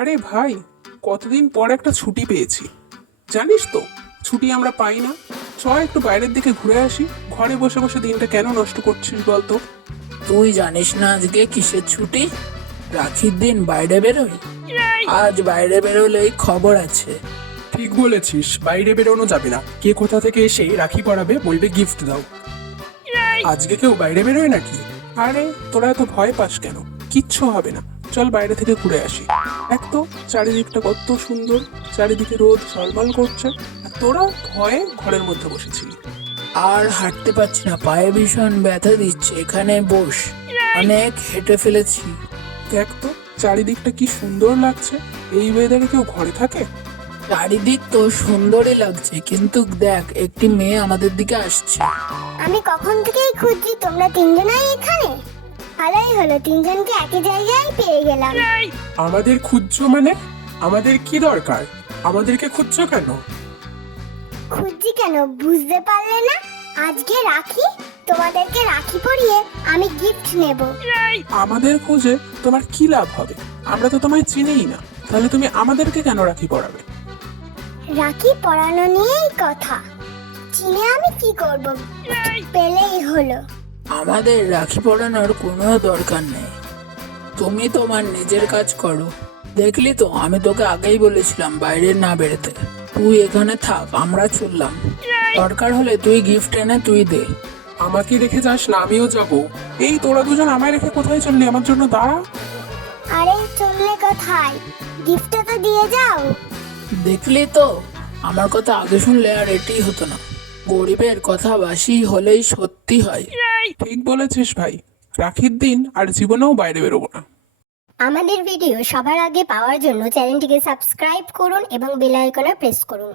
আরে ভাই, কতদিন পর একটা ছুটি পেয়েছি। জানিস তো, ছুটি আমরা পাই না। একটু বাইরের দিকে ঘুরে আসি। ঘরে বসে বসে দিনটা কেন নষ্ট করছিস বলতো? তুই জানিস না আজকে কিসের ছুটি? রাখির দিন বাইরে বেরোই। আজ বাইরে বেরোলেই খবর আছে। ঠিক বলেছিস, বাইরে বেরোনো যাবে না। কে কোথা থেকে এসে রাখি পরাবে, বলবে গিফট দাও। আজকে কেউ বাইরে বেরোয় নাকি? আরে তোরা এত ভয় পাস কেন? কিচ্ছু হবে না। চল বাইরে থেকে ঘুরে আসি। এক তো চারিদিকটা কত সুন্দর, চারিদিকে রোদ ঝলমল করছে, আর তোরা ভয়ে ঘরের মধ্যে বসেছিলি। আর হাঁটতে পারছি না, পায়ে ভীষণ ব্যথা দিচ্ছে। এখানে বস, অনেক হেঁটে ফেলেছি। দেখ তো চারিদিকটা কি সুন্দর লাগছে। এই ওয়েদারে কেউ ঘরে থাকে? চারিদিক তো সুন্দরই লাগছে, কিন্তু দেখ একটি মেয়ে আমাদের দিকে আসছে। আমি কখন থেকেই খুঁজছি, তোমরা তিনজনাই এখানে। ভালোই হলো, তিনজনকে একই জায়গায় পেয়ে গেলাম। আমাদের খুঁজছো মানে? আমাদের কি দরকার? আমাদেরকে খুঁজছো কেন? খুঁজছি কেন বুঝতে পারলে না? আজকে রাখি, তোমাদেরকে রাখি পরিয়ে আমি গিফট নেব। আমাদের খুঁজে তোমার কি লাভ হবে? আমরা তো তোমায় চিনিই না। তাহলে তুমি আমাদেরকে কেন রাখি পরাবে? রাখি পরানো নিয়েই কথা। চিনে আমি কি করব, পেলেই হলো। আমাদের রাখি পরানোর কোনো দরকার নেই, তুমি তোমার নিজের কাজ করো। দেখলি তো, আমি তোকে আগেই বলেছিলাম বাইরে না বেরোতে। তুই এখানে থাক, আমরা চললাম। দরকার হলে তুই গিফট এনে তুই দে। আমাকে রেখে যাস না, আমিও যাব। এই তোরা দুজন আমায় রেখে কোথায় চললি? আমার জন্য দাঁড়া। আরে চললে কোথায়? গিফটটা তো দিয়ে যাও। দেখলি তো, আমার কথা আগে শুনলে আর এটি হতো না। গরিবের কথা বাসি হলেই সত্যি হয়। ঠিক বলেছিস ভাই। রাখির দিন আর জীবনেও বাইরে বেরোবো না। আমাদের ভিডিও সবার আগে পাওয়ার জন্য চ্যানেলটিকে সাবস্ক্রাইব করুন এবং বেল আইকনে প্রেস করুন।